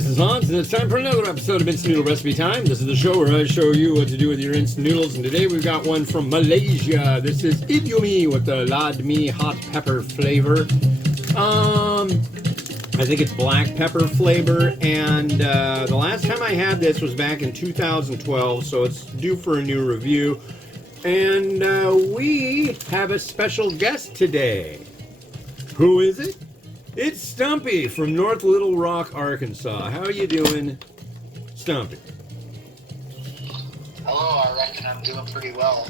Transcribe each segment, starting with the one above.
this is Hans, and it's time for another episode of Instant Noodle Recipe Time. This is the show where I show you what to do with your instant noodles, and today we've got one from Malaysia. This is Ibumie with the LadMee hot pepper flavor. I think it's black pepper flavor, and the last time I had this was back in 2012, so it's due for a new review. And we have a special guest today. Who is it? It's Stumpy from North Little Rock, Arkansas. How are you doing, Stumpy? Hello, I reckon I'm doing pretty well.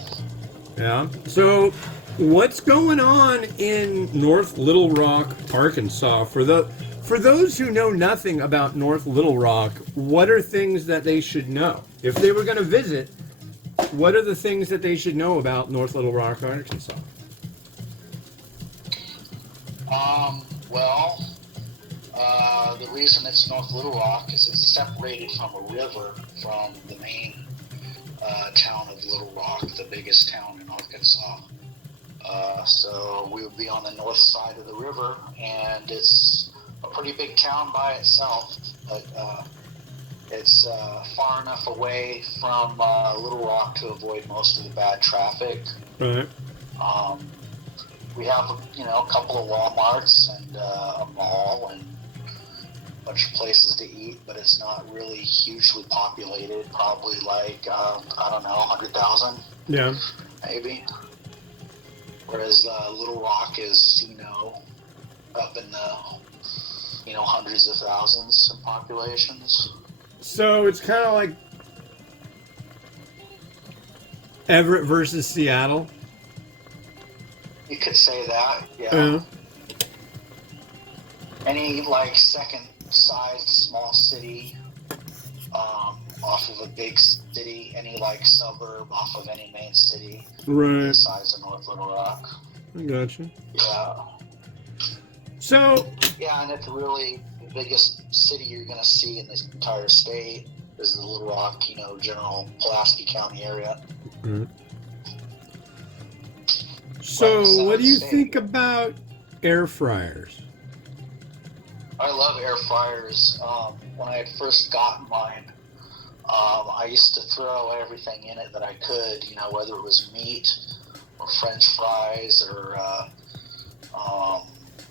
Yeah. So, what's going on in North Little Rock, Arkansas? For those who know nothing about North Little Rock, what are things that they should know? If they were going to visit, what are the things that they should know about North Little Rock, Arkansas? The reason it's North Little Rock is it's separated from a river from the main town of Little Rock, the biggest town in Arkansas. So we would be on the north side of the river, and it's a pretty big town by itself, but it's far enough away from Little Rock to avoid most of the bad traffic. Right. We have, a couple of Walmarts and a mall and a bunch of places to eat, but it's not really hugely populated. Probably like, 100,000. Yeah. Maybe. Whereas Little Rock is, up in the, hundreds of thousands in populations. So it's kind of like Everett versus Seattle. You could say that, yeah. Any second sized small city off of a big city, any suburb off of any main city, Right. the size of North Little Rock. I gotcha. Yeah. So Yeah, and it's really the biggest city you're going to see in this entire state is the Little Rock, general Pulaski County area. Mm-hmm. So, what do you think about air fryers? I love air fryers. When I had first gotten mine, I used to throw everything in it that I could, whether it was meat or French fries or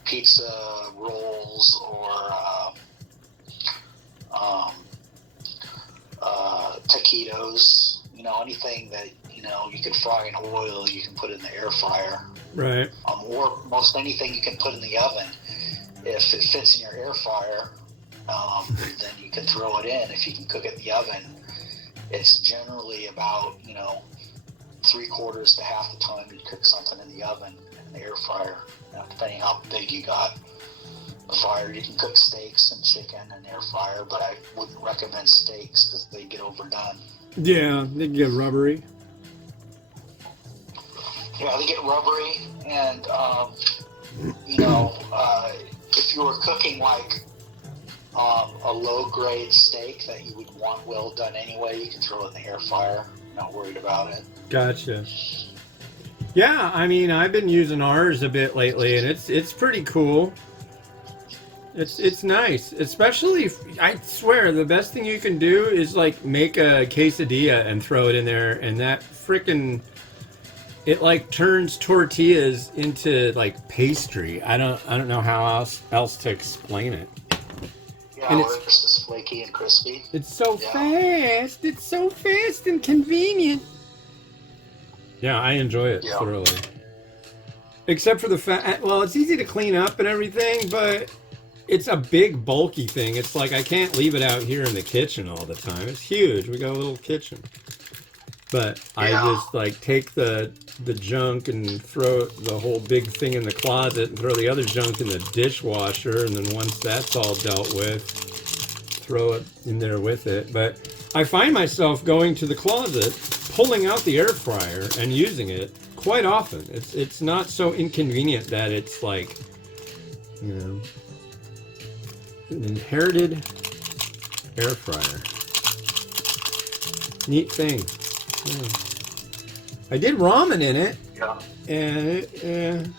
pizza rolls or taquitos, anything that you could fry in oil, you can put in the air fryer. Right. Or most anything you can put in the oven. If it fits in your air fryer, then you can throw it in. If you can cook it in the oven, it's generally about, 3/4 to half the time you cook something in the oven in the air fryer. Now, depending how big you got the fryer, you can cook steaks and chicken in air fryer, but I wouldn't recommend steaks because they get overdone. Yeah, they get rubbery. Yeah, they get rubbery, and if you were cooking a low-grade steak that you would want well done anyway, you can throw it in the air fryer. Not worried about it. Gotcha. Yeah, I mean, I've been using ours a bit lately, and it's pretty cool. It's nice, especially I swear the best thing you can do is make a quesadilla and throw it in there, and that frickin' it turns tortillas into pastry. I don't know how else to explain it. Yeah, and it's just flaky and crispy. It's so fast. It's so fast and convenient. Yeah, I enjoy it thoroughly. Except for the fact, well, it's easy to clean up and everything, but it's a big, bulky thing. It's I can't leave it out here in the kitchen all the time. It's huge. We got a little kitchen. But I just take the junk and throw the whole big thing in the closet and throw the other junk in the dishwasher, and then once that's all dealt with, throw it in there with it. But I find myself going to the closet, pulling out the air fryer and using it quite often. It's not so inconvenient that it's an inherited air fryer. Neat thing. Yeah. I did ramen in it, and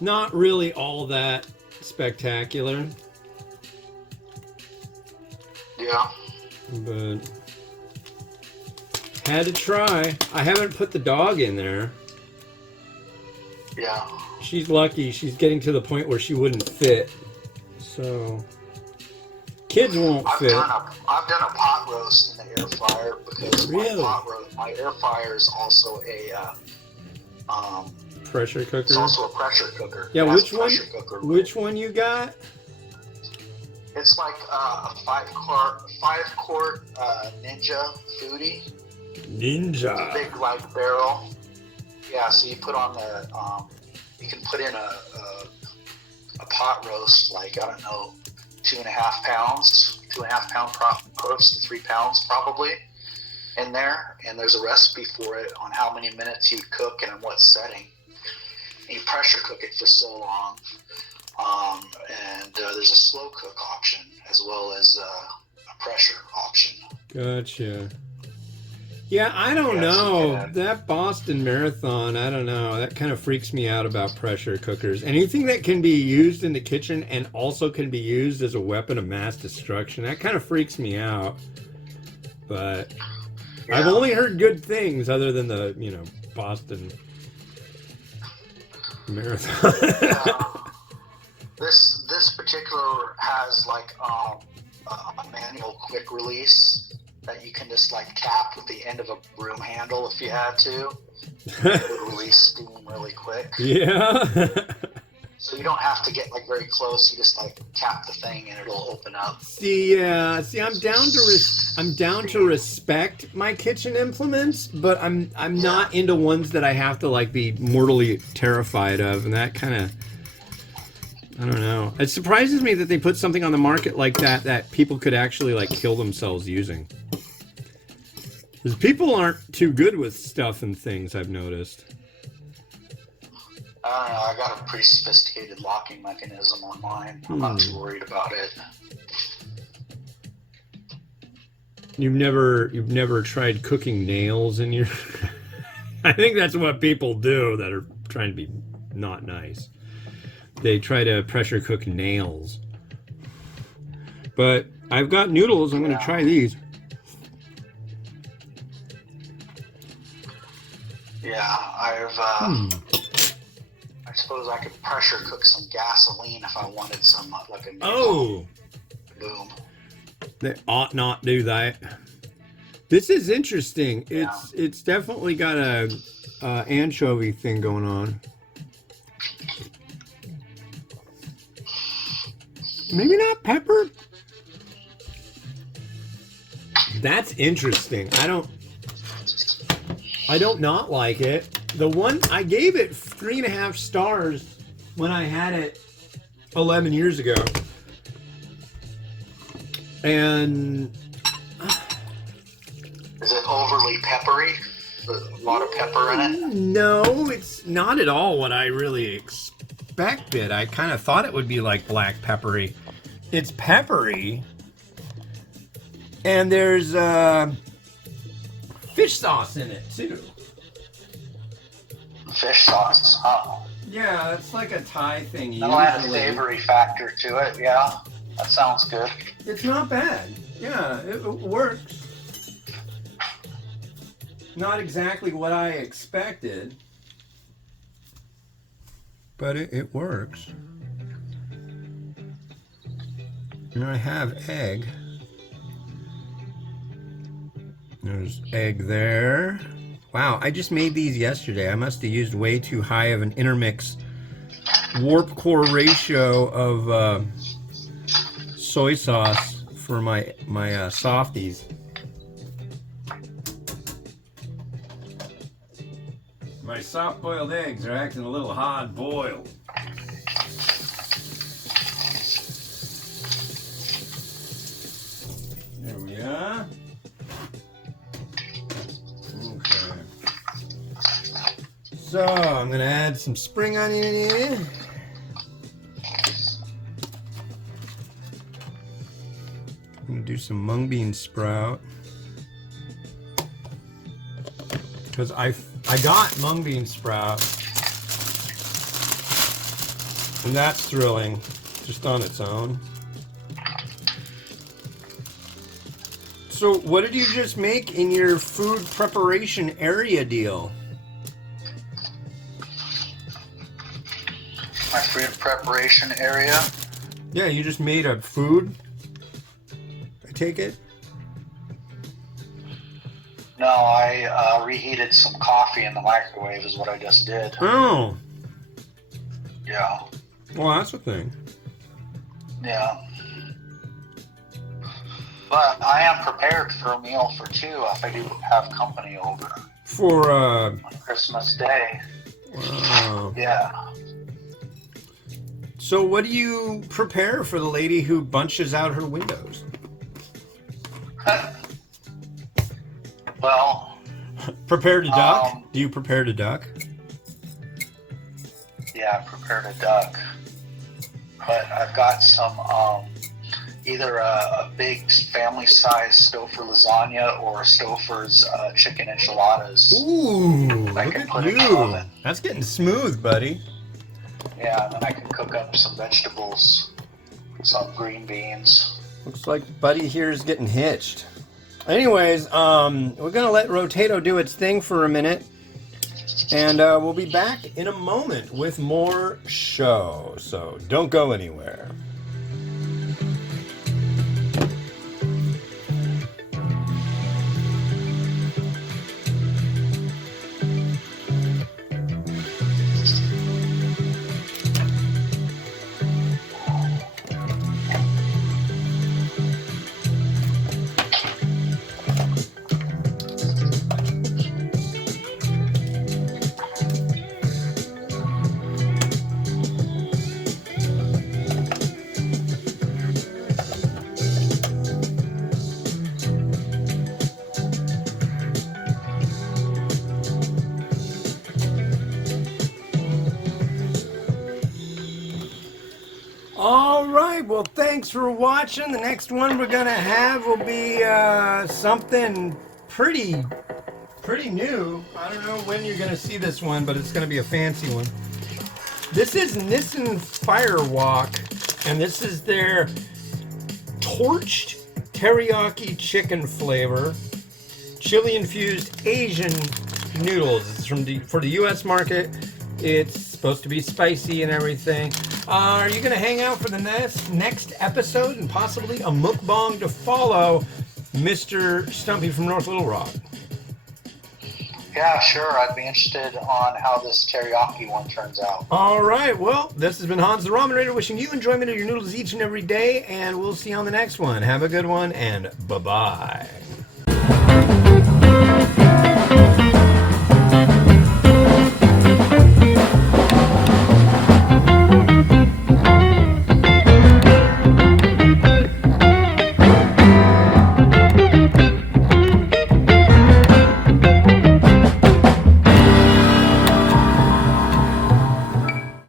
not really all that spectacular. Yeah. But had to try. I haven't put the dog in there. Yeah. She's lucky. She's getting to the point where she wouldn't fit. So kids won't fit. I've done a pot roast in the air fryer because Really? my air fryer is also a Pressure cooker. It's also a pressure cooker. Yeah, which one? Cooker, which one you got? It's like a five-quart Ninja Foodie. Ninja. It's a big like barrel. Yeah, so you put on the you can put in a pot roast, like, I don't know, 2.5 pounds, 2.5 pound roast to 3 pounds probably in there, and there's a recipe for it on how many minutes you cook and in what setting. And you pressure cook it for so long, and there's a slow cook option as well as a pressure option. Gotcha. Yeah, I don't know. That Boston Marathon, I don't know. That kind of freaks me out about pressure cookers. Anything that can be used in the kitchen and also can be used as a weapon of mass destruction, that kind of freaks me out. But I've only heard good things other than the, Boston Marathon. This particular has like a manual quick release that you can just like tap with the end of a broom handle if you had to. It would release steam really quick. Yeah. So you don't have to get like very close. You just like tap the thing and it'll open up. See, I'm down to respect my kitchen implements, but I'm not into ones that I have to like be mortally terrified of, and that kind of, I don't know. It surprises me that they put something on the market like that people could actually like kill themselves using. Because people aren't too good with stuff and things, I've noticed. I don't know. I got a pretty sophisticated locking mechanism on mine. I'm not too worried about it. You've never tried cooking nails in your... I think that's what people do that are trying to be not nice. They try to pressure cook nails. But I've got noodles. I'm going to try these. Yeah, I suppose I could pressure cook some gasoline if I wanted some, like a boom. They ought not do that. This is interesting. It's definitely got a anchovy thing going on. Maybe not pepper. That's interesting. I don't not like it. The one I gave it 3.5 stars when I had it 11 years ago. And is it overly peppery? A lot of pepper in it? No, it's not at all what I really expected. I kind of thought it would be like black peppery. It's peppery. And there's fish sauce in it too. Fish sauce, huh? Yeah, it's like a Thai thing. That'll add a savory factor to it, yeah. That sounds good. It's not bad. Yeah, it works. Not exactly what I expected, but it works. And I have egg. There's egg there. Wow, I just made these yesterday. I must have used way too high of an intermix warp core ratio of soy sauce for my softies. My soft-boiled eggs are acting a little hard-boiled. There we are. Okay. So, I'm going to add some spring onion in here. I'm going to do some mung bean sprout. Because I got mung bean sprout. And that's thrilling, just on its own. So, what did you just make in your food preparation area deal? My food preparation area? Yeah, you just made a food, I take it? No, I reheated some coffee in the microwave is what I just did. Oh. Yeah. Well, that's a thing. Yeah. But I am prepared for a meal for two if I do have company over. For, on Christmas Day. Wow. Yeah. So what do you prepare for the lady who bunches out her windows? Well... Prepare to duck? Do you prepare to duck? Yeah, I prepared a duck. But I've got some, either a big family-sized Stouffer lasagna or Stouffer's chicken enchiladas. Ooh, look at you. That's getting smooth, buddy. Yeah, and then I can cook up some vegetables, some green beans. Looks like Buddy here is getting hitched. Anyways, we're gonna let Rotato do its thing for a minute, and we'll be back in a moment with more show. So don't go anywhere. Alright, well thanks for watching. The next one we're gonna have will be something pretty new. I don't know when you're gonna see this one, but it's gonna be a fancy one. This is Nissan Firewalk, and this is their torched teriyaki chicken flavor, chili infused Asian noodles. It's for the US market. It's supposed to be spicy and everything. Are you going to hang out for the next episode and possibly a mukbang to follow, Mr. Stumpy from North Little Rock? Yeah, sure. I'd be interested on how this teriyaki one turns out. All right. Well, this has been Hans the Ramen Raider wishing you enjoyment of your noodles each and every day, and we'll see you on the next one. Have a good one, and bye-bye.